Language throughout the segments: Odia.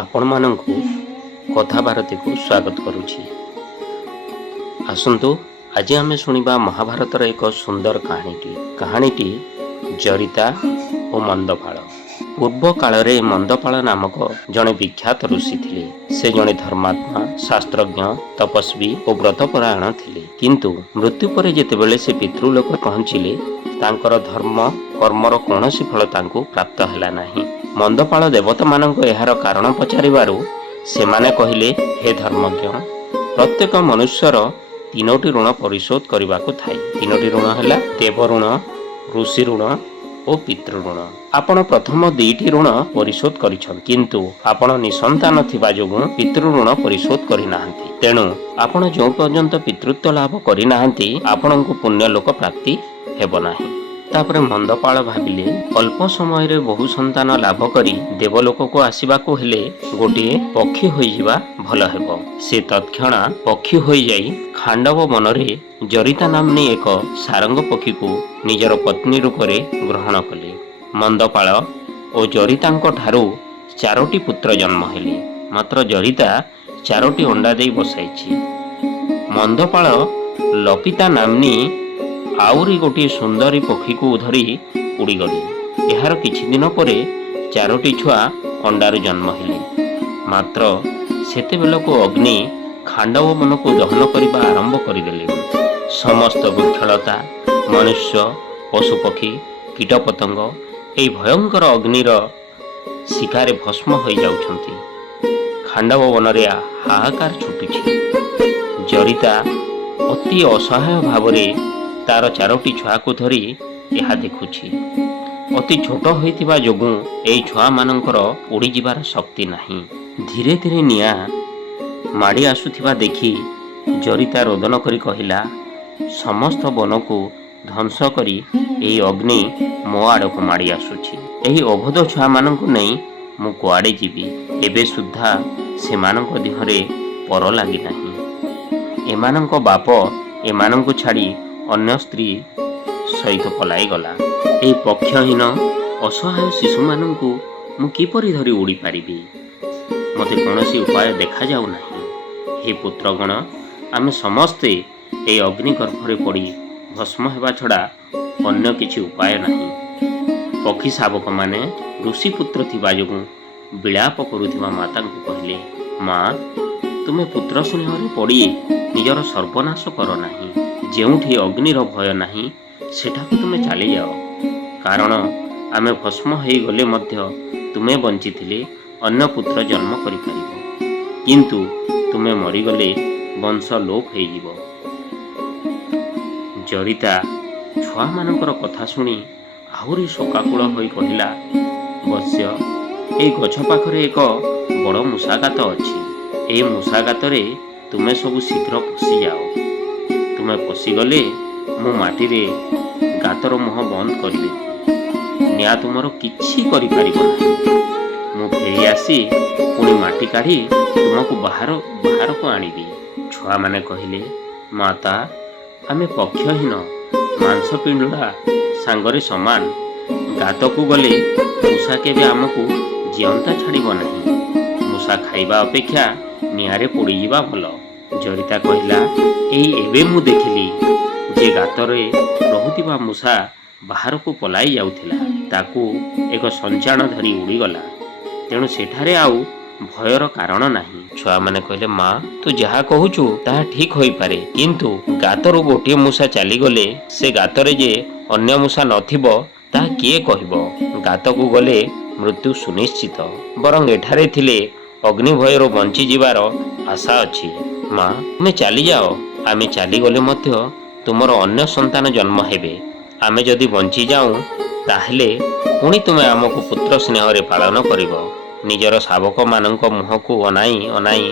ଆପଣମାନଙ୍କୁ କଥାଭାରତୀକୁ ସ୍ୱାଗତ କରୁଛି। ଆସନ୍ତୁ ଆଜି ଆମେ ଶୁଣିବା ମହାଭାରତର ଏକ ସୁନ୍ଦର କାହାଣୀଟି ଜରିତା ଓ ମନ୍ଦପାଳ। ପୂର୍ବ କାଳରେ ମନ୍ଦପାଳ ନାମକ ଜଣେ ବିଖ୍ୟାତ ଋଷି ଥିଲେ। ସେ ଜଣେ ଧର୍ମାତ୍ମା, ଶାସ୍ତ୍ରଜ୍ଞ, ତପସ୍ୱୀ ଓ ବ୍ରତପରାୟଣ ଥିଲେ। କିନ୍ତୁ ମୃତ୍ୟୁ ପରେ ଯେତେବେଳେ ସେ ପିତୃଲୋକ ପହଞ୍ଚିଲେ, ତାଙ୍କର ଧର୍ମ କର୍ମର କୌଣସି ଫଳ ତାଙ୍କୁ ପ୍ରାପ୍ତ ହେଲା ନାହିଁ। ମନ୍ଦପାଳ ଦେବତାମାନଙ୍କୁ ଏହାର କାରଣ ପଚାରିବାରୁ ସେମାନେ କହିଲେ, ହେ ଧର୍ମଜ୍ଞ, ପ୍ରତ୍ୟେକ ମନୁଷ୍ୟର 3ଟି ଋଣ ପରିଶୋଧ କରିବାକୁ ଥାଏ। 3ଟି ଋଣ ହେଲା ଦେବ ଋଣ, ଋଷି ଋଣ ଓ ପିତୃଋଣ। ଆପଣ ପ୍ରଥମ 2ଟି ଋଣ ପରିଶୋଧ କରିଛନ୍ତି, କିନ୍ତୁ ଆପଣ ନିଃସନ୍ତାନ ଥିବା ଯୋଗୁଁ ପିତୃଋଣ ପରିଶୋଧ କରିନାହାନ୍ତି। ତେଣୁ ଆପଣ ଯେଉଁ ପର୍ଯ୍ୟନ୍ତ ପିତୃତ୍ୱ ଲାଭ କରିନାହାନ୍ତି, ଆପଣଙ୍କୁ ପୁଣ୍ୟଲୋକ ପ୍ରାପ୍ତି ହେବ ନାହିଁ। ତାପରେ ମନ୍ଦପାଳ ଭାବିଲେ, ଅଳ୍ପ ସମୟରେ ବହୁ ସନ୍ତାନ ଲାଭ କରି ଦେବଲୋକକୁ ଆସିବାକୁ ହେଲେ ଗୋଟିଏ ପକ୍ଷୀ ହୋଇଯିବା ଭଲ ହେବ। ସେ ତତ୍କ୍ଷଣା ପକ୍ଷୀ ହୋଇଯାଇ ଖାଣ୍ଡବ ବନରେ ଜରିତା ନାମ୍ନୀ ଏକ ସାରଙ୍ଗ ପକ୍ଷୀକୁ ନିଜର ପତ୍ନୀ ରୂପରେ ଗ୍ରହଣ କଲେ। ମନ୍ଦପାଳ ଓ ଜରିତାଙ୍କ ଠାରୁ 4ଟି ପୁତ୍ର ଜନ୍ମ ହେଲେ। ମାତ୍ର ଜରିତା 4ଟି ଅଣ୍ଡା ଦେଇ ବସାଇଛି। ମନ୍ଦପାଳ ଲପିତା ନାମ୍ନୀ ଆହୁରି ଗୋଟିଏ ସୁନ୍ଦରୀ ପକ୍ଷୀକୁ ଧରି ଉଡ଼ିଗଲେ। ଏହାର କିଛି ଦିନ ପରେ 4ଟି ଛୁଆ ଅଣ୍ଡାରୁ ଜନ୍ମ ହେଲେ। ମାତ୍ର ସେତେବେଳକୁ ଅଗ୍ନି ଖାଣ୍ଡବ ବନକୁ ଦହନ କରିବା ଆରମ୍ଭ କରିଦେଲେଣି। ସମସ୍ତ ବୃକ୍ଷଲତା, ମନୁଷ୍ୟ, ପଶୁପକ୍ଷୀ, କୀଟପତଙ୍ଗ ଏହି ଭୟଙ୍କର ଅଗ୍ନିର ଶିକାରେ ଭସ୍ମ ହୋଇଯାଉଛନ୍ତି। ଖାଣ୍ଡବ ବନରେ ହାହାକାର ଛୁଟୁଛି। ଜରିତା ଅତି ଅସହାୟ ଭାବରେ ତାର 4ଟି ଛୁଆକୁ ଧରି ଏହା ଦେଖୁଛି। ଅତି ଛୋଟ ହୋଇଥିବା ଯୋଗୁଁ ଏହି ଛୁଆମାନଙ୍କର ଉଡ଼ିଯିବାର ଶକ୍ତି ନାହିଁ। ଧୀରେ ଧୀରେ ନିଆଁ ମାଡ଼ି ଆସୁଥିବା ଦେଖି ଜରିତା ରୋଦନ କରି କହିଲା, ସମସ୍ତ ବନକୁ ଧ୍ୱଂସ କରି ଏହି ଅଗ୍ନି ମୋ ଆଡ଼କୁ ମାଡ଼ି ଆସୁଛି। ଏହି ଅବୋଧ ଛୁଆମାନଙ୍କୁ ନେଇ ମୁଁ କୁଆଡ଼େ ଯିବି? ଏବେ ସୁଦ୍ଧା ସେମାନଙ୍କ ଦେହରେ ପର ଲାଗିନାହିଁ। ଏମାନଙ୍କ ବାପ ଏମାନଙ୍କୁ ଛାଡ଼ି ଅନ୍ୟ ସ୍ତ୍ରୀ ସହିତ ପଳାଇଗଲା। ଏହି ପକ୍ଷହୀନ ଅସହାୟ ଶିଶୁମାନଙ୍କୁ ମୁଁ କିପରି ଧରି ଉଡ଼ିପାରିବି? ମୋତେ କୌଣସି ଉପାୟ ଦେଖାଯାଉ ନାହିଁ। ହେ ପୁତ୍ରଗଣ, ଆମେ ସମସ୍ତେ ଏହି ଅଗ୍ନିଗର୍ଭରେ ପଡ଼ି ଭସ୍ମ ହେବା ଛଡ଼ା ଅନ୍ୟ କିଛି ଉପାୟ ନାହିଁ। ପକ୍ଷୀ ଶାବକମାନେ ଋଷିପୁତ୍ର ଥିବା ଯୋଗୁଁ ବିଳାପ କରୁଥିବା ମାତାଙ୍କୁ କହିଲେ, ମା, ତୁମେ ପୁତ୍ର ସ୍ନେହରେ ପଡ଼ି ନିଜର ସର୍ବନାଶ କର ନାହିଁ। ଯେଉଁଠି ଅଗ୍ନିର ଭୟ ନାହିଁ, ସେଠାକୁ ତୁମେ ଚାଲିଯାଅ। କାରଣ ଆମେ ଭସ୍ମ ହୋଇଗଲେ ମଧ୍ୟ ତୁମେ ବଞ୍ଚିଥିଲେ ଅନ୍ୟ ପୁତ୍ର ଜନ୍ମ କରିପାରିବ। କିନ୍ତୁ ତୁମେ ମରିଗଲେ ବଂଶ ଲୋପ ହୋଇଯିବ। ଜରିତା ଛୁଆମାନଙ୍କର କଥା ଶୁଣି ଆହୁରି ଶୋକାକୁଳ ହୋଇ କହିଲା, ବତ୍ସ, ଏହି ଗଛ ପାଖରେ ଏକ ବଡ଼ ମୂଷାଗାତ ଅଛି। ଏହି ମୂଷାଗାତରେ ତୁମେ ସବୁ ଶୀଘ୍ର ପଶିଯାଅ। ତୁମେ ପଶିଗଲେ ମୁଁ ମାଟିରେ ଗାତର ମୁହଁ ବନ୍ଦ କରିଦେବି। ନିଆଁ ତୁମର କିଛି କରିପାରିବ ନାହିଁ। ମୁଁ ଫେରି ଆସି ପୁଣି ମାଟି କାଢ଼ି ତୁମକୁ ବାହାରକୁ ଆଣିବି। ଛୁଆମାନେ କହିଲେ, ମାତା, ଆମେ ପକ୍ଷହୀନ ମାଂସ ପିଣ୍ଡୁଳା ସାଙ୍ଗରେ ସମାନ। ଗାତକୁ ଗଲେ ମୂଷା କେବେ ଆମକୁ ଜିଅନ୍ତା ଛାଡ଼ିବ ନାହିଁ। ମୂଷା ଖାଇବା ଅପେକ୍ଷା ନିଆଁରେ ପୋଡ଼ିଯିବା ଭଲ। ଜରିତା କହିଲା, ଏବେ ମୁଁ ଦେଖିଲି ଯେ ଗାତରେ ରହୁଥିବା ମୂଷା ବାହାରକୁ ପଳାଇ ଯାଉଥିଲା। ତାକୁ ଏକ ସଞ୍ଚାଣ ଧରି ଉଡ଼ିଗଲା। ତେଣୁ ସେଠାରେ ଆଉ ଭୟର କାରଣ ନାହିଁ। ଛୁଆମାନେ କହିଲେ, ମା, ତୁ ଯାହା କହୁଛୁ ତାହା ଠିକ ହୋଇପାରେ, କିନ୍ତୁ ଗାତରୁ ଗୋଟିଏ ମୂଷା ଚାଲିଗଲେ ସେ ଗାତରେ ଯେ ଅନ୍ୟ ମୂଷା ନଥିବ ତାହା କିଏ କହିବ? ଗାତକୁ ଗଲେ ମୃତ୍ୟୁ ସୁନିଶ୍ଚିତ। ବରଂ ଏଠାରେ ଥିଲେ ଅଗ୍ନି ଭୟରୁ ବଞ୍ଚିଯିବାର ଆଶା ଅଛି। ମା, ତୁମେ ଚାଲିଯାଅ। ଆମେ ଚାଲିଗଲେ ମଧ୍ୟ ତୁମର ଅନ୍ୟ ସନ୍ତାନ ଜନ୍ମ ହେବେ। ଆମେ ଯଦି ବଞ୍ଚିଯାଉ, ତାହେଲେ ପୁଣି ତୁମେ ଆମକୁ ପୁତ୍ର ସ୍ନେହରେ ପାଳନ କରିବ। ନିଜର ଶାବକମାନଙ୍କ ମୁହଁକୁ ଅନାଇ ଅନାଇ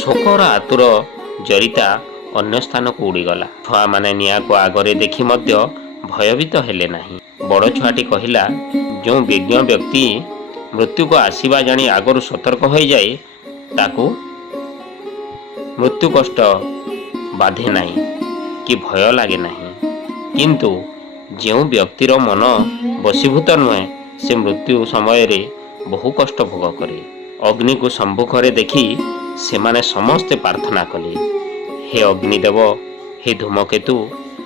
ଶୋକର ଆତୁର ଜରିତା ଅନ୍ୟ ସ୍ଥାନକୁ ଉଡ଼ିଗଲା। ଛୁଆମାନେ ନିଆଁକୁ ଆଗରେ ଦେଖି ମଧ୍ୟ ଭୟଭୀତ ହେଲେ ନାହିଁ। ବଡ଼ ଛୁଆଟି କହିଲା, ଯେଉଁ ବିଜ୍ଞ ବ୍ୟକ୍ତି ମୃତ୍ୟୁକୁ ଆସିବା ଜାଣି ଆଗରୁ ସତର୍କ ହୋଇଯାଏ, ତାକୁ ମୃତ୍ୟୁ କଷ୍ଟ ବାଧେ ନାହିଁ କି ଭୟ ଲାଗେ ନାହିଁ। କିନ୍ତୁ ଯେଉଁ ବ୍ୟକ୍ତିର ମନ ବଶୀଭୂତ ନୁହେଁ, ସେ ମୃତ୍ୟୁ ସମୟରେ ବହୁ କଷ୍ଟ ଭୋଗ କରେ। ଅଗ୍ନିକୁ ସମ୍ମୁଖରେ ଦେଖି ସେମାନେ ସମସ୍ତେ ପ୍ରାର୍ଥନା କଲେ, ହେ ଅଗ୍ନିଦେବ, ହେ ଧୂମକେତୁ,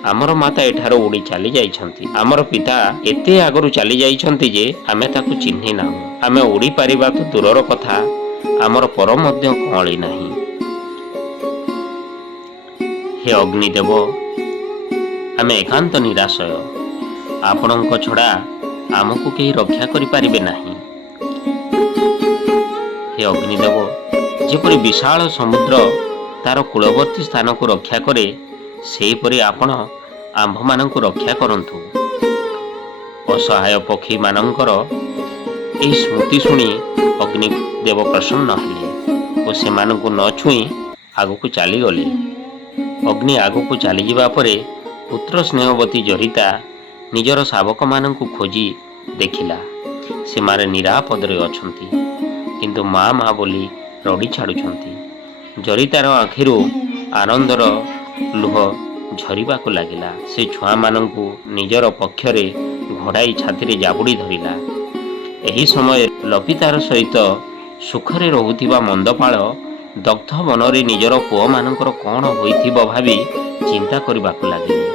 ଆମର ମାତା ଏଠାରୁ ଉଡ଼ି ଚାଲି ଯାଇଛନ୍ତି। ଆମର ପିତା ଏତେ ଆଗରୁ ଚାଲି ଯାଇଛନ୍ତି ଯେ ଆମେ ତାକୁ ଚିହ୍ନି ନାହୁଁ। ଆମେ ଉଡ଼ି ପାରିବା ତ ଦୂରର କଥା, ଆମର ପର ମଧ୍ୟ କଅଁଳି ନାହିଁ। ହେ ଅଗ୍ନିଦେବ, ଆମେ ଏକାନ୍ତ ନିରାଶୟ। ଆପଣଙ୍କ ଛଡ଼ା ଆମକୁ କେହି ରକ୍ଷା କରିପାରିବେ ନାହିଁ। ହେ ଅଗ୍ନିଦେବ, ଯେପରି ବିଶାଳ ସମୁଦ୍ର ତାର କୂଳବର୍ତ୍ତୀ ସ୍ଥାନକୁ ରକ୍ଷା କରେ, ସେହିପରି ଆପଣ ଆମ୍ଭମାନଙ୍କୁ ରକ୍ଷା କରନ୍ତୁ। ଅସହାୟ ପକ୍ଷୀମାନଙ୍କର ଏହି ସ୍ମୃତି ଶୁଣି ଅଗ୍ନିଦେବ ପ୍ରସନ୍ନ ହେଲେ ଓ ସେମାନଙ୍କୁ ନ ଛୁଇଁ ଆଗକୁ ଚାଲିଗଲେ। ଅଗ୍ନି ଆଗକୁ ଚାଲିଯିବା ପରେ ପୁତ୍ର ସ୍ନେହବତୀ ଜରିତା ନିଜର ଶାବକମାନଙ୍କୁ ଖୋଜି ଦେଖିଲା, ସେମାନେ ନିରାପଦରେ ଅଛନ୍ତି, କିନ୍ତୁ ମା ବୋଲି ରଡ଼ି ଛାଡ଼ୁଛନ୍ତି। ଜରିତାର ଆଖିରୁ ଆନନ୍ଦର ଲୁହ ଝରିବାକୁ ଲାଗିଲା। ସେ ଛୁଆମାନଙ୍କୁ ନିଜର ପକ୍ଷରେ ଘୋଡ଼ାଇ ଛାତିରେ ଜାବୁଡ଼ି ଧରିଲା। ଏହି ସମୟରେ ଲପିତାର ସହିତ ସୁଖରେ ରହୁଥିବା ମନ୍ଦପାଳ ଦଗ୍ଧ ବନରେ ନିଜର ପୁଅମାନଙ୍କର କ'ଣ ହୋଇଥିବ ଭାବି ଚିନ୍ତା କରିବାକୁ ଲାଗିଲେ।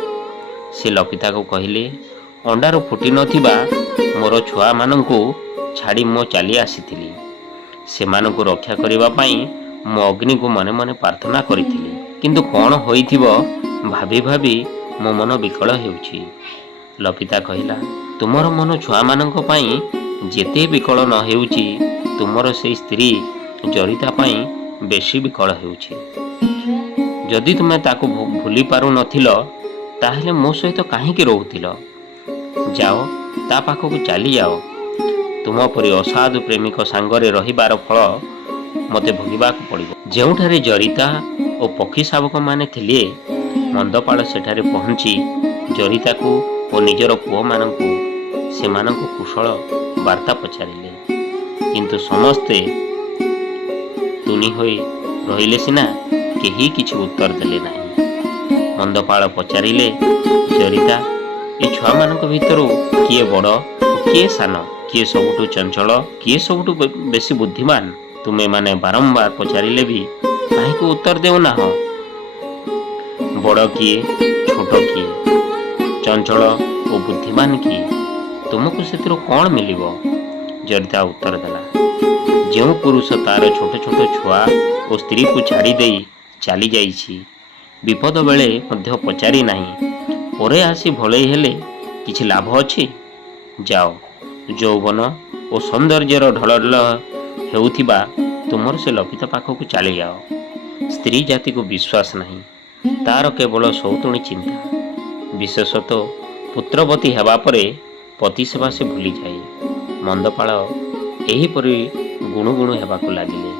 ସେ ଲପିତାକୁ କହିଲେ, ଅଣ୍ଡାରୁ ଫୁଟି ନଥିବା ମୋର ଛୁଆମାନଙ୍କୁ ଛାଡ଼ି ମୁଁ ଚାଲି ଆସିଥିଲି। ସେମାନଙ୍କୁ ରକ୍ଷା କରିବା ପାଇଁ ମୁଁ ଅଗ୍ନିକୁ ମନେ ମନେ ପ୍ରାର୍ଥନା କରିଥିଲି, କିନ୍ତୁ କ'ଣ ହୋଇଥିବ ଭାବି ଭାବି ମୋ ମନ ବିକଳ ହେଉଛି। ଲପିତା କହିଲା, ତୁମର ମନ ଛୁଆମାନଙ୍କ ପାଇଁ ଯେତେ ବିକଳ ନ ହେଉଛି, ତୁମର ସେଇ ସ୍ତ୍ରୀ ଜରିତା ପାଇଁ ବେଶୀ ବିକଳ ହେଉଛି। ଯଦି ତୁମେ ତାକୁ ଭୁଲି ପାରୁନଥିଲ, ତାହେଲେ ମୋ ସହିତ କାହିଁକି ରହୁଥିଲ? ଯାଅ, ତା ପାଖକୁ ଚାଲିଯାଅ। ତୁମ ପରି ଅସାଧୁ ପ୍ରେମିକ ସାଙ୍ଗରେ ରହିବାର ଫଳ ମୋତେ ଭୋଗିବାକୁ ପଡ଼ିବ। ଯେଉଁଠାରେ ଜରିତା ଓ ପକ୍ଷୀ ଶାବକମାନେ ଥିଲେ, ମନ୍ଦପାଳ ସେଠାରେ ପହଞ୍ଚି ଜରିତାକୁ ଓ ନିଜର ପୁଅମାନଙ୍କୁ ସେମାନଙ୍କୁ କୁଶଳ ବାର୍ତ୍ତା ପଚାରିଲେ, କିନ୍ତୁ ସମସ୍ତେ ତୁନି ହୋଇ ରହିଲେ ସିନା କେହି କିଛି ଉତ୍ତର ଦେଲେ ନାହିଁ। ମନ୍ଦପାଳ ପଚାରିଲେ, ଜରିତା, ଏ ଛୁଆମାନଙ୍କ ଭିତରୁ କିଏ ବଡ଼ ଓ କିଏ ସାନ? କିଏ ସବୁଠୁ ଚଞ୍ଚଳ, କିଏ ସବୁଠୁ ବେଶୀ ବୁଦ୍ଧିମାନ? ତୁମେମାନେ ବାରମ୍ବାର ପଚାରିଲେ ବି କାହିଁକି ଉତ୍ତର ଦେଉନାହଁ? ବଡ଼ କିଏ, ଛୋଟ କିଏ, ଚଞ୍ଚଳ ଓ ବୁଦ୍ଧିମାନ କିଏ? ତୁମକୁ ସେଥିରୁ କ'ଣ ମିଳିବ? ଜରିତା ଉତ୍ତର ଦେଲା, ଯେଉଁ ପୁରୁଷ ତାର ଛୋଟ ଛୋଟ ଛୁଆ ଓ ସ୍ତ୍ରୀକୁ ଛାଡ଼ି ଦେଇ ଚାଲି ଯାଇଛି, ବିପଦ ବେଳେ ମଧ୍ୟ ପଚାରି ନାହିଁ, ପରେ ଆସି ଭଳେଇ ହେଲେ କିଛି ଲାଭ ଅଛି? ଯାଅ, ଯୌବନ ଓ ସୌନ୍ଦର୍ଯ୍ୟର ଢଳଢଳ ହେଉଥିବା ତୁମର ସେ ଲପିତା ପାଖକୁ ଚାଲିଯାଅ। ସ୍ତ୍ରୀ ଜାତିକୁ ବିଶ୍ୱାସ ନାହିଁ, ତାର କେବଳ ସୌତୁଣୀ ଚିନ୍ତା। ବିଶେଷତଃ ପୁତ୍ରବତୀ ହେବା ପରେ ପତି ସେବା ସେ ଭୁଲିଯାଏ। ମନ୍ଦପାଳ ଏହିପରି ଗୁଣୁଗୁଣୁ ହେବାକୁ ଲାଗିଲେ।